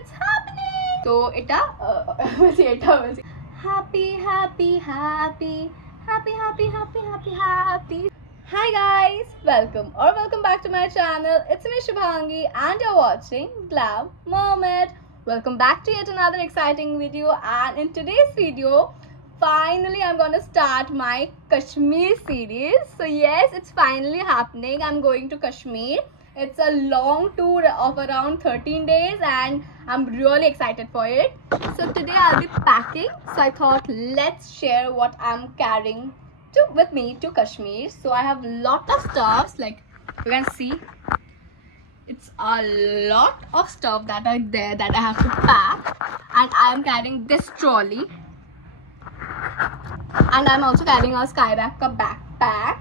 it's happening. So এটা বলছি happy happy happy happy happy happy happy happy. Hi guys, welcome back to my channel. It's me Shubhangi and you're watching Glam Mermaid. Welcome back to yet another exciting video, and in today's video finally I'm gonna start my Kashmir series. So yes, it's finally happening. I'm going to Kashmir. It's a long tour of around 13 days and I'm really excited for it. So today I'll be packing, so I thought let's share what I'm carrying with me to Kashmir. So I have lot of stuffs, like you can see it's a lot of stuff that are there that I have to pack, and I am carrying this trolley, and I'm also carrying a Skyback backpack.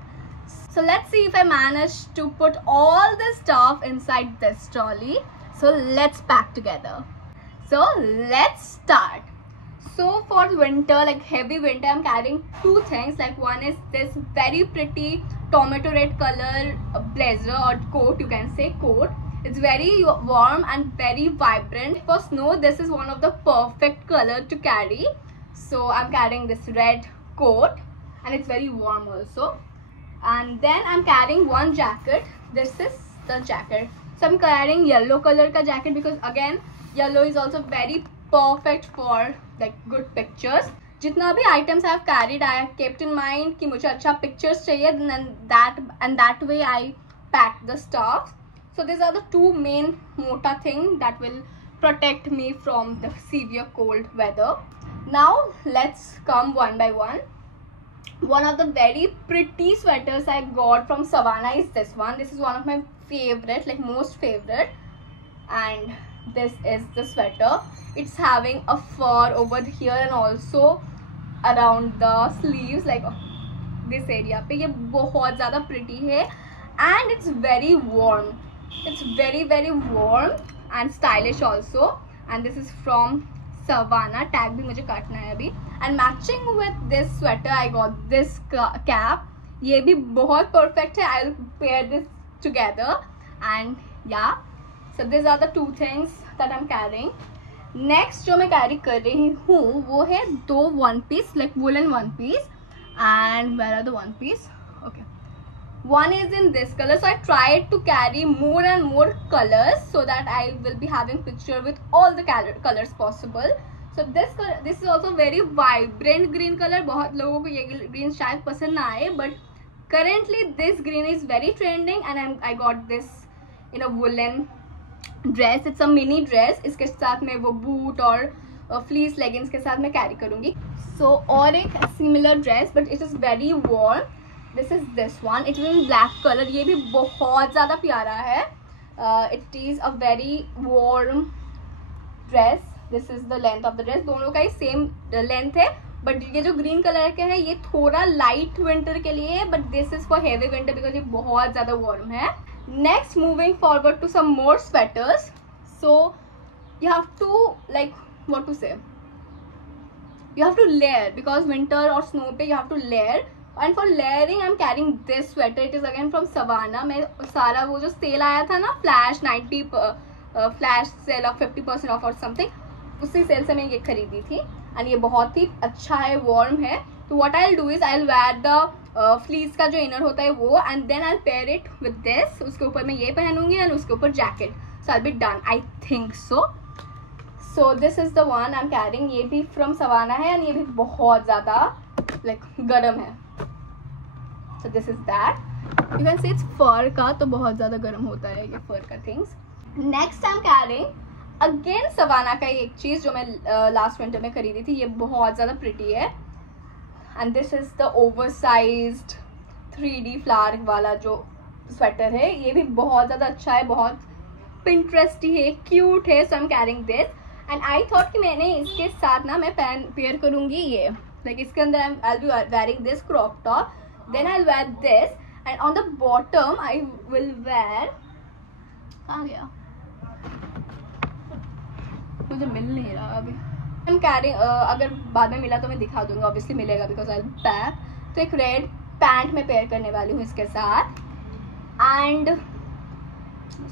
So let's see if I manage to put all this stuff inside this trolley. So let's pack together. So let's start. So for winter, like heavy winter, I'm carrying two things. Like one is this very pretty tomato red color blazer or coat, you can say coat. It's very warm and very vibrant. For snow, this is one of the perfect color to carry. So I'm carrying this red coat and it's very warm also. And then I'm carrying one jacket. This is the jacket. So I'm carrying yellow color ka jacket because again yellow is also very perfect for like good pictures. Jitna bhi items I have carried, I have kept in mind कि मुझे अच्छा pictures चाहिए, and that way I packed the stuff. So these are the two main mota things that will protect me from the severe cold weather. Now let's come one by one. One of the very pretty sweaters I got from Savannah is this one. This is one of my favorite, like most favorite, and this is the sweater. It's having a fur over here and also around the sleeves, like this area पे. ये बहुत ज़्यादा pretty है and it's very warm. It's very warm and stylish also. And this is from Savannah. Tag भी मुझे काटना है अभी. And matching with this sweater I got this cap. ये भी बहुत perfect है. I'll pair this together. And yeah, so these are the two things that I'm carrying. Next जो मैं carry कर रही हूँ वो है दो one piece, like woolen one piece. And where are the one piece? Okay, one is in this color. So I tried to carry more and more colors so that I will be having picture with all the colors possible. So this is also very vibrant green color. बहुत लोगों को ये green शायद पसंद ना आए, but currently this green is very trending and I got this in a woolen dress. It's a mini dress. इसके साथ में वो boot और fleece leggings के साथ मैं carry करूँगी. So और एक similar dress but it is very warm. This is this one. It is in black color. ये भी बहुत ज़्यादा प्यारा है. It is a very warm dress. This is the length of the dress. दोनों का ही same length है, but ये जो green color का है ये थोड़ा light winter के लिए है, but this is for heavy winter because ये बहुत ज़्यादा warm है. Next, moving forward to some more sweaters. So you have to, like, what to say, you have to layer because winter or snow पे you have to layer. And for layering I'm carrying this sweater. It is again from Savannah. मैं सारा वो जो sale आया था ना, flash 90 flash sale of 50% off or something, उसी cell से मैं ये खरीदी थी. एंड ये बहुत ही अच्छा है, वार्म है. तो what I will do is I will wear the fleece का जो इनर होता है वो, and then I will pair it with this. उसके ऊपर मैं ये पहनूंगी एंड उसके ऊपर jacket. So I will be done, I think so. So this is the one I am carrying. ये भी फ्रॉम सवाना है एंड ये भी बहुत ज़्यादा लाइक गर्म है. सो this is that. You can see it's फर का, तो बहुत ज़्यादा गर्म होता है ये फर का things. Next I am carrying again Savana का एक चीज़ जो मैं लास्ट विंटर में खरीदी थी. ये बहुत ज़्यादा प्रिटी है and this is the oversized 3D flower वाला जो स्वेटर है. ये भी बहुत ज़्यादा अच्छा है, बहुत पिंटरेस्टी है, क्यूट है. So I am carrying this and I thought कि मैंने इसके साथ ना मैं पेयर करूँगी ये, लाइक इसके अंदर I will be wearing this crop top, then I will wear this and on the bottom I will wear, कहाँ गया, मुझे मिल नहीं रहा अभी. आई एम कैरिंग, अगर बाद में मिला तो मैं दिखा दूंगा, ऑब्वियसली मिलेगा बिकॉज आई पैक. तो एक रेड पैंट में पेयर करने वाली हूँ इसके साथ. And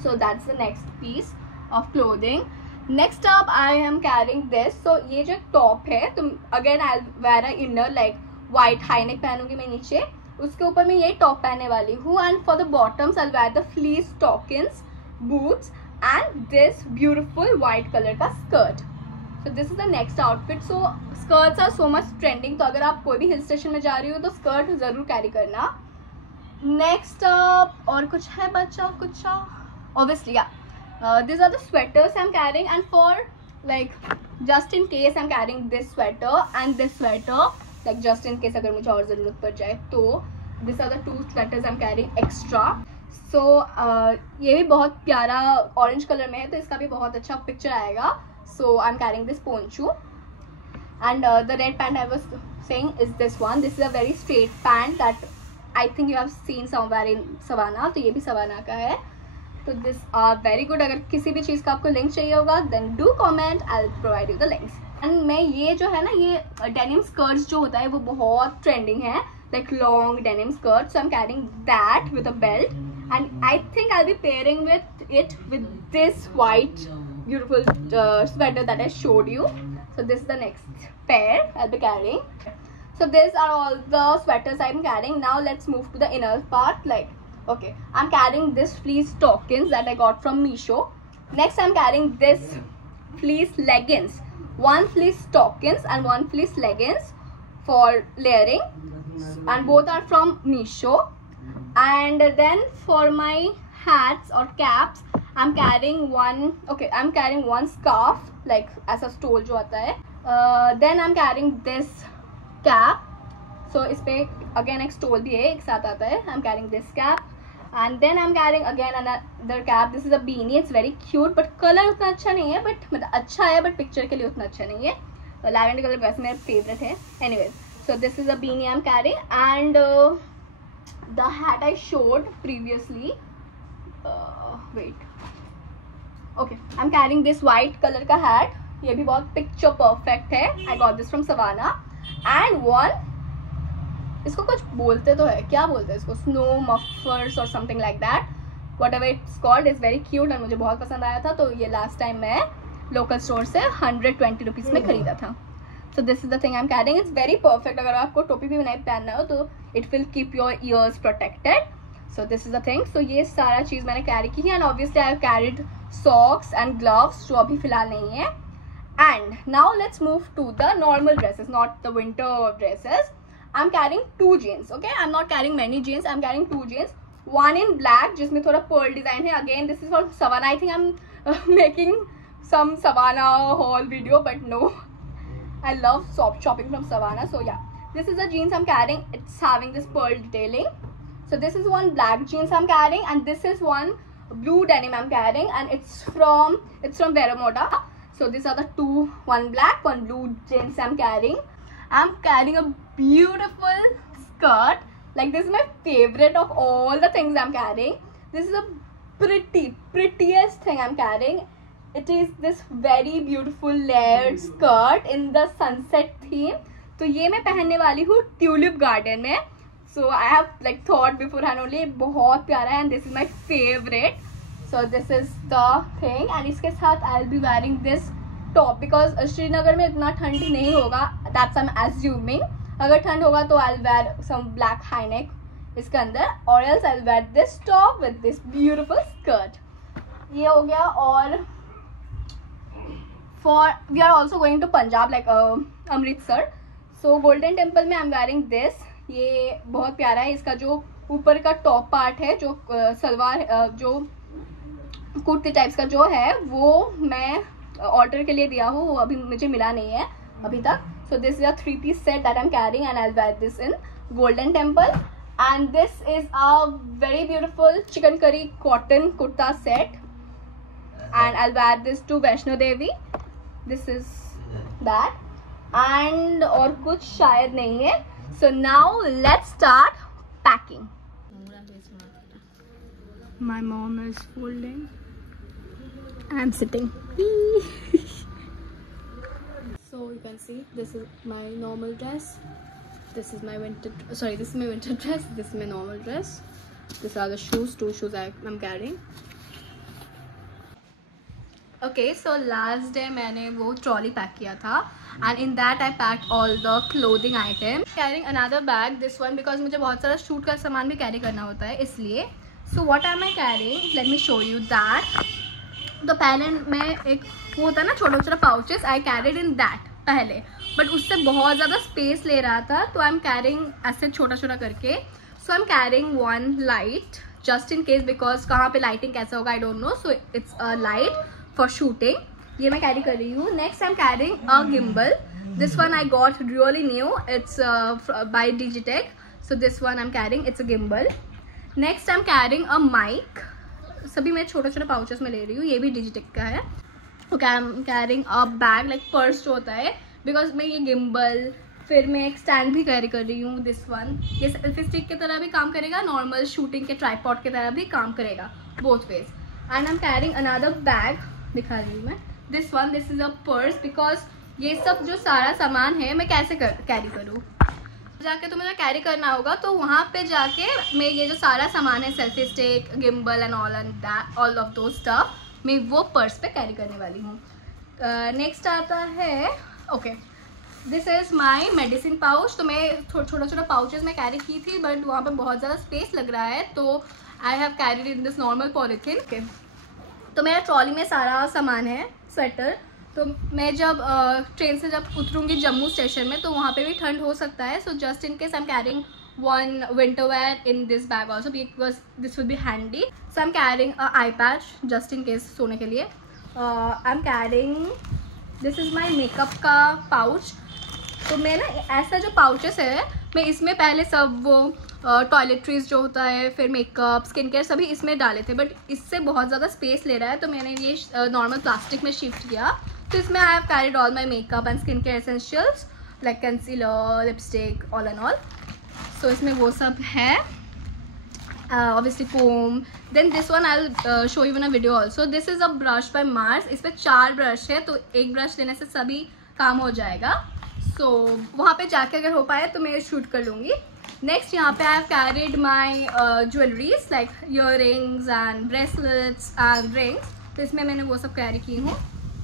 so that's the next piece of clothing. Next up I am carrying this. So ये जो टॉप है, तो again I wear a inner like white high neck पहनूंगी मैं नीचे, उसके ऊपर मैं ये टॉप पहनने वाली हूँ. And for the bottoms I wear the fleece stockings, boots and this beautiful white colour का skirt. So this is the next outfit. So skirts are so much trending, तो अगर आप कोई भी हिल स्टेशन में जा रही हो तो स्कर्ट जरूर कैरी करना. नेक्स्ट और कुछ है बच्चा कुछ, ऑब्वियसली या these are the sweaters I'm carrying, and for like just in case I'm carrying this sweater and this sweater, like just in case अगर मुझे और ज़रूरत पड़ जाए तो these are the two sweaters I'm carrying extra. So ये भी बहुत प्यारा ऑरेंज कलर में है, तो इसका भी बहुत अच्छा पिक्चर आएगा. So I'm carrying this poncho, and the red pant I was saying is this one. This is a very straight pant that I think you have seen somewhere in Savannah. तो ये भी savanna का है. तो this are very good. अगर किसी भी चीज़ का आपको लिंक चाहिए होगा then do comment, I will provide you the links. And मैं ये जो है ना, ये डेनिम स्कर्ट्स जो होता है वो बहुत ट्रेंडिंग है, like long denim skirt. So I am carrying that with a belt, and I think I will B pairing with it with this white beautiful sweater that I showed you. So this is the next pair I will be carrying. So these are all the sweaters I'm carrying. Now let's move to the inner part. Like, okay, I'm carrying this fleece stockings that I got from Meesho. Next I'm carrying this fleece leggings. One fleece stockings and one fleece leggings for layering, and both are from Meesho. And then for my hats or caps, I'm carrying one scarf, like ऐसा stole जो आता है. Then I'm carrying this cap. So इस पे again एक stall भी है, एक साथ आता है. I am carrying this cap, and then I am carrying again another cap. This is a beanie. It's very cute, but colour उतना अच्छा नहीं है, बट मतलब अच्छा है बट पिक्चर के लिए उतना अच्छा नहीं है. लैवेंडर कलर वैसे मेरा फेवरेट है. Anyways, so this is a beanie I am carrying, and the hat I showed previously. Wait, okay, I am carrying this white colour का हैट. ये भी बहुत पिक्चर परफेक्ट है. I got this from Savana. And one, इसको कुछ बोलते तो है, क्या बोलते हैं इसको, स्नो मफर्स और something like that, whatever it's called. Is very cute and मुझे बहुत पसंद आया था. तो ये लास्ट टाइम मैं लोकल स्टोर से 120 रुपीज़ में खरीदा था. So this is the thing I am carrying. It's very perfect. अगर आपको टोपी भी नहीं पहनना हो तो it will keep your ears protected. So this is the thing. So ये सारा चीज़ मैंने कैरी की है. And obviously I have carried socks and gloves, जो अभी फिलहाल नहीं है. And now let's move to the normal dresses, not the winter dresses. I'm carrying 2 jeans. Okay, I'm not carrying many jeans. I'm carrying 2 jeans. One in black, जिसमें थोड़ा pearl design है. Again, this is from Savannah. I think I'm making some Savannah haul video, but no. I love shopping from Savannah. So yeah, this is the jeans I'm carrying. It's having this pearl detailing. So this is one black jeans I'm carrying, and this is one blue denim I'm carrying, and it's from Veramoda. So these are the two, one black, one blue jeans I'm carrying. I'm carrying a beautiful skirt. Like, this is my favorite of all the things I'm carrying. This is a prettiest thing I'm carrying. It is this very beautiful layered skirt in the sunset theme. तो ये मैं पहनने वाली हूँ tulip garden में. So I have like thought beforehand only. बहुत प्यारा है, and this is my favorite. So this is the thing, and इसके साथ I'll be wearing this top because Srinagar में इतना ठंड नहीं होगा. That's I'm assuming. अगर ठंड होगा तो I'll wear some black high neck इसके अंदर, or else I'll wear this top with this beautiful skirt. ये हो गया. और we are also going to Punjab, like Amritsar. So Golden Temple में I'm wearing this. ये बहुत प्यारा है. इसका जो ऊपर का टॉप पार्ट है, जो सलवार जो कुर्ती टाइप्स का जो है, वो मैं ऑर्डर के लिए दिया हूँ. वो अभी मुझे मिला नहीं है अभी तक. So this is a 3-piece set that I am carrying, and I will wear this in Golden Temple. And this is a very beautiful chikankari cotton kurta set, and I will wear this to Vaishno Devi. This is that, and और कुछ शायद नहीं है. So now let's start packing. My mom is folding. I'm sitting. So you can see this is my normal dress. This is my winter. Sorry, this is my winter dress. This is my normal dress. These are the shoes. 2 shoes I'm carrying. Okay, so last day मैंने वो trolley pack किया था and in that I pack all the clothing item. Carrying another bag, this one, because मुझे बहुत सारा shoot का सामान भी कैरी करना होता है इसलिए. So what am I carrying, let me show you that. तो पहले मैं एक वो होता है ना छोटा छोटा pouches, I carried in that पहले, बट उससे बहुत ज़्यादा स्पेस ले रहा था तो आई एम कैरिंग ऐसे छोटा छोटा करके. So I am carrying one light just in case, because कहाँ पे लाइटिंग कैसा होगा I don't know. So it's a light for shooting, ये मैं कैरी कर रही हूँ. Next I am carrying a gimbal. This one I got really new, it's by Digitek. So this one I am carrying, it's a gimbal. Next I am carrying a mic. सभी मैं छोटे छोटे pouches में ले रही हूँ, ये भी डिजिटेक का है. Okay, I am carrying a bag like purse जो होता है, बिकॉज मैं ये गिम्बल, फिर मैं एक स्टैंड भी कैरी कर रही हूँ. दिस वन, ये सेल्फी स्टिक की तरह भी काम करेगा, नॉर्मल शूटिंग के ट्राइपॉड की तरह भी काम करेगा, both ways. And I am carrying another bag, दिखा रही हूँ मैं. This one, this is a purse, because ये सब जो सारा सामान है मैं कैसे कैरी करूँ, जाके तो मुझे कैरी करना होगा. तो वहाँ पे जाके मैं ये जो सारा सामान है, selfie stick, gimbal and all of दो स्टफ, मैं वो पर्स पे कैरी करने वाली हूँ. नेक्स्ट आता है, okay, this is my medicine pouch. तो मैं छोटा छोटा पाउचेस में कैरी की थी, बट वहाँ पे बहुत ज़्यादा स्पेस लग रहा है, तो I have carried in this normal polythene. Okay, तो मेरा ट्रॉली में सारा सामान है. स्वेटर, तो मैं जब ट्रेन से जब उतरूँगी जम्मू स्टेशन में, तो वहाँ पे भी ठंड हो सकता है. So just in case I am carrying one winter wear in this bag also, because this will be handy. So I am carrying a I patch just in case सोने के लिए. आई am carrying, this is my makeup का pouch. तो मैं ना ऐसा जो pouches है, मैं इसमें पहले सब वो टॉयलेट्रीज जो होता है, फिर मेकअप, स्किन केयर सभी इसमें डाले थे, बट इससे बहुत ज़्यादा स्पेस ले रहा है, तो मैंने ये नॉर्मल प्लास्टिक में शिफ्ट किया. तो इसमें I have carried all my makeup and skin care essentials like concealer, lipstick, all and all. So इसमें वो सब है. Obviously comb. Then this one I'll show you in a video also. This is a brush by Mars. इसमें 4 brush है, तो एक brush लेने से सभी काम हो जाएगा. So वहाँ पे जाके अगर हो पाए तो मैं शूट कर लूँगी. नेक्स्ट यहाँ पे आई have carried my jewelleries like year rings and bracelets and rings. तो इसमें मैंने वो सब कैरी की हूँ.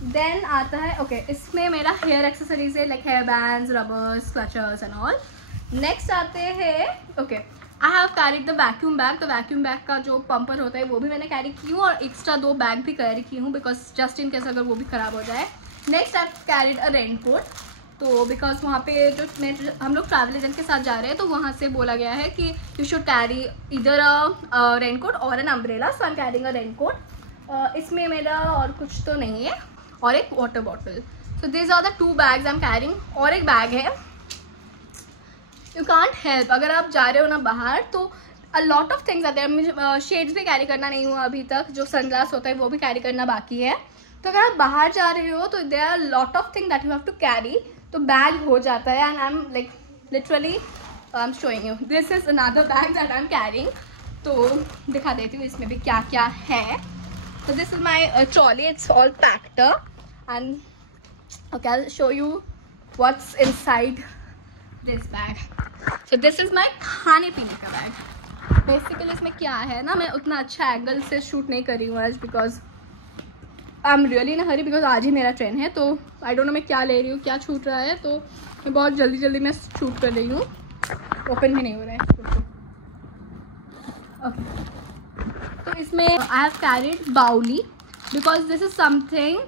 देन आता है, ओके, इसमें मेरा हेयर एक्सेसरीज है like hair bands, rubbers, clutchers and all. Next आते हैं, okay, I have carried the vacuum bag. तो वैक्यूम बैग का जो पंपर होता है वो भी मैंने कैरी की हूँ, और एक्स्ट्रा 2 बैग भी कैरी की हूँ, बिकॉज जस्ट इन केस अगर वो भी ख़राब हो जाए. Next I have carried a raincoat. तो बिकॉज वहाँ पे जो हम लोग ट्रैवल एजेंट के साथ जा रहे हैं, तो वहाँ से बोला गया है कि यू शुड कैरी इधर अ रेनकोट और an umbrella. So I am carrying a raincoat. इसमें मेरा और कुछ तो नहीं है, और एक water bottle. So this are the 2 bags I am carrying. और एक बैग है, यू कांट हेल्प, अगर आप जा रहे हो ना बाहर, तो अ लॉट ऑफ थिंग्स आते हैं. मुझे शेड्स भी कैरी करना नहीं हुआ अभी तक, जो सनग्लास होता है वो भी कैरी करना बाकी है. तो अगर आप बाहर जा रहे हो तो there are lot of thing that you have to carry. तो बैग हो जाता है. And I am like literally I am showing you, this is another bag that I am carrying. तो दिखा देती हूँ इसमें भी क्या क्या है. तो this is my trolley, it's all packed and okay, I will show you what's inside this bag. So this is my खाने पीने का बैग. बेसिकली इसमें क्या है ना, मैं उतना अच्छा एंगल से शूट नहीं कर रही हूँ आज, because I am really in a Hari, because आज ही मेरा ट्रेन है. तो आई डोंट नो मैं क्या ले रही हूँ, क्या छूट रहा है, तो मैं बहुत जल्दी में शूट कर रही हूँ. ओपन भी नहीं हो रहा है. ओके, तो इसमें आई हैव कैरिड बाउली, बिकॉज दिस इज समथिंग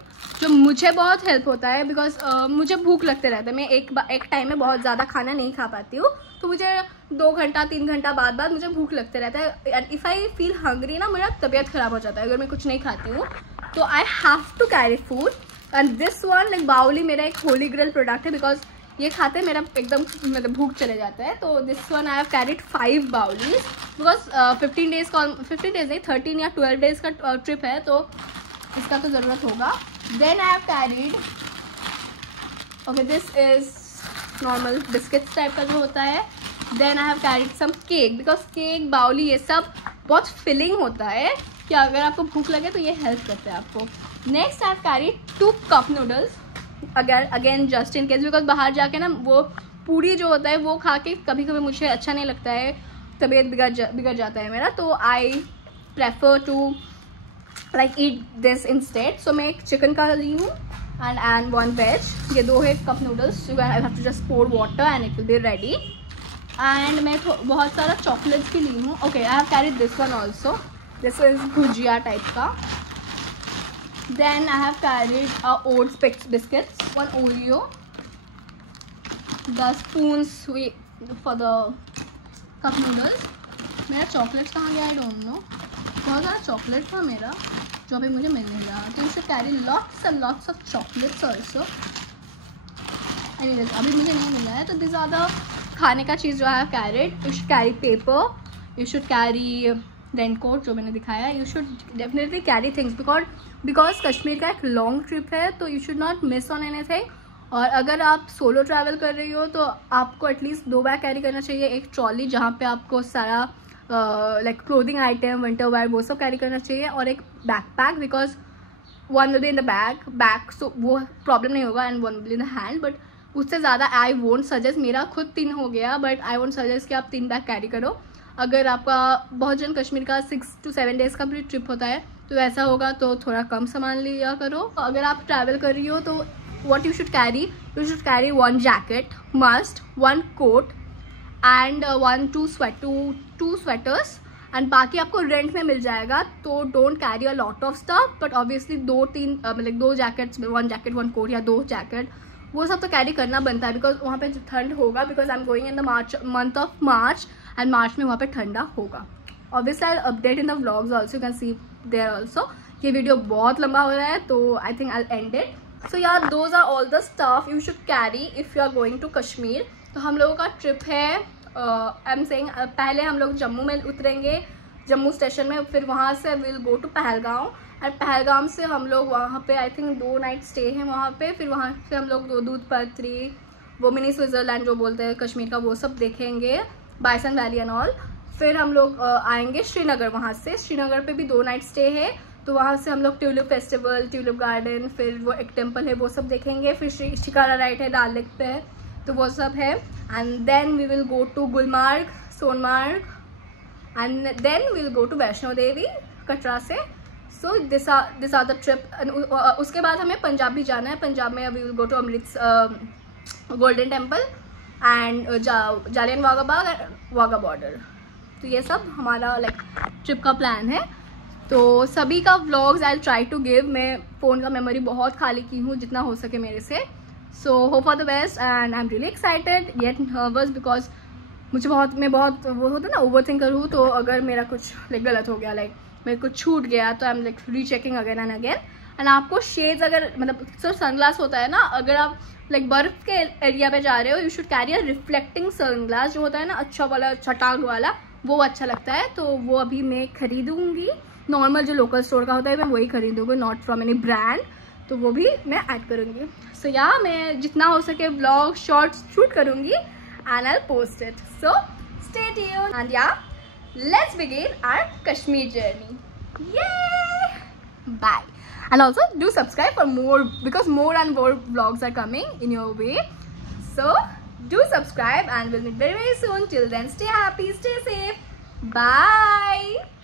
जो मुझे बहुत हेल्प होता है, बिकॉज मुझे भूख लगते रहता है. मैं एक टाइम में बहुत ज़्यादा खाना नहीं खा पाती हूँ, तो मुझे 2 घंटा 3 घंटा बाद मुझे भूख लगते रहता है. And if I feel hungry ना, मेरा तबीयत ख़राब हो जाता है अगर मैं कुछ नहीं खाती हूँ. तो I have to carry food. And this one like बाउली मेरा एक होली ग्रेल प्रोडक्ट है, बिकॉज ये खाते मेरा एकदम मतलब भूख चले जाता है. तो this one I have carried 5 बाउलीज, बिकॉज 15 डेज नहीं, 13 या 12 डेज का ट्रिप है, तो इसका तो ज़रूरत होगा. Then I have carried, okay, this is normal biscuits type का जो होता है. Then I have carried some cake, because cake, बाउली ये सब बहुत फिलिंग होता है, कि अगर आपको भूख लगे तो ये हेल्प करते हैं आपको. Next I have carried 2 cup noodles, again just in case, because बाहर जाके ना वो पूरी जो होता है वो खा के कभी कभी मुझे अच्छा नहीं लगता है, तबीयत बिगड़ जाता है मेरा. तो I prefer to like eat this instead. So मैं एक चिकन का ली हूँ and one veg. ये 2 है cup noodles. So I have to just pour water and it will be ready. And मैं बहुत सारा chocolates भी ली हूँ. Okay, I have carried this one also. This is bhujia type का. Then I have carried oats biscuits, 1 Oreo, the spoons for the cup noodles. मेरा chocolate कहाँ गया? आई don't no. बहुत सारा चॉकलेट था मेरा जो अभी मुझे मिल नहीं रहा. तो you should carry lots and lots of chocolates also. Anyways अभी मुझे नहीं मिला है. तो दिस आर द खाने का चीज़ जो है कैरेट. You should carry pepper, you should carry raincoat जो मैंने दिखाया. You should definitely carry things because Kashmir का एक लॉन्ग ट्रिप है. तो you should not miss on anything. और अगर आप सोलो ट्रैवल कर रही हो तो आपको एटलीस्ट 2 बैग कैरी करना चाहिए. एक ट्रॉली जहाँ पे आपको सारा like clothing item, winter wear वो सब कैरी करना चाहिए. और एक backpack because 1 will be in the back so वो प्रॉब्लम नहीं होगा. And 1 will in the hand. But उससे ज़्यादा आई वोंट सजेस्ट. मेरा खुद 3 हो गया बट आई वोंट सजेस्ट कि आप 3 बैग कैरी करो. अगर आपका बहुत जन कश्मीर का 6 to 7 days का भी ट्रिप होता है तो ऐसा होगा तो थोड़ा कम सामान लिया करो. अगर आप ट्रैवल कर रही हो तो what you should carry 1 jacket must, 1 coat and 2 sweaters. And बाकी आपको रेंट में मिल जाएगा. तो don't carry a lot of stuff but obviously 2-3 मतलब 2 जैकेट्स, 1 जैकेट 1 कोट या 2 जैकेट वो सब तो कैरी करना बनता है बिकॉज वहाँ पे ठंड होगा. Because I am going in the month of March and March में वहाँ पे ठंडा होगा. Obviously I update in the vlogs also. You can see there also. ये वीडियो बहुत लंबा हो रहा है तो I think I end it. So yeah, those are all the stuff you should carry if you are going to Kashmir. तो हम लोगों का ट्रिप है I'm saying पहले हम लोग जम्मू में उतरेंगे, जम्मू स्टेशन में. फिर वहाँ से विल गो टू पहलगाम. और पहलगाम से हम लोग वहाँ पे आई थिंक 2 नाइट स्टे हैं वहाँ पे. फिर वहाँ से हम लोग दूध पत्री, वो मिनी स्विट्ज़रलैंड जो बोलते हैं कश्मीर का, वो सब देखेंगे, बाइसन वैली एंड ऑल. फिर हम लोग आएंगे श्रीनगर. वहाँ से श्रीनगर पे भी 2 नाइट स्टे है. तो वहाँ से हम लोग ट्यूलिप फेस्टिवल, ट्यूलिप गार्डन, फिर वो एक टेम्पल है वो सब देखेंगे. फिर शिकारा राइट है डाल लेक पे है तो वो सब है. And then we will go to Gulmarg, Sonmarg and then we will go to Vaishno Devi Katra से. So this are the trip. उसके बाद हमें पंजाब भी जाना है. पंजाब में we will go to Amritsar Golden Temple and Jallian Wagah Bagh and Wagah border. तो ये सब हमारा लाइक ट्रिप का प्लान है. तो सभी का vlogs I try to give. मैं फ़ोन का मेमोरी बहुत खाली की हूँ जितना हो सके मेरे से. So hope for the best and I am really excited yet nervous because मैं बहुत वो होता है ना ओवर थिंकर हूँ. तो अगर मेरा कुछ लाइक गलत हो गया, लाइक मेरे कुछ छूट गया तो आई am like rechecking again and again. And आपको शेड्स अगर मतलब सिर्फ सनग्लास होता है ना, अगर आप लाइक बर्फ़ के एरिया पे जा रहे हो you should carry a reflecting sunglass जो होता है ना अच्छा वाला, छटाक वाला, वो अच्छा लगता है. तो वो अभी मैं खरीदूँगी. नॉर्मल जो लोकल स्टोर का होता है मैं वही खरीदूँगी, नॉट फ्रॉम एनी ब्रांड. तो वो भी मैं ऐड करूँगी. सो या मैं जितना हो सके व्लॉग शॉर्ट्स शूट करूँगी and I post it. So stay tuned and yeah let's begin our Kashmir journey. Bye. And also do subscribe for more because more and more vlogs are coming in your way. So do subscribe and we'll meet very soon. Till then, stay happy, stay safe. Bye.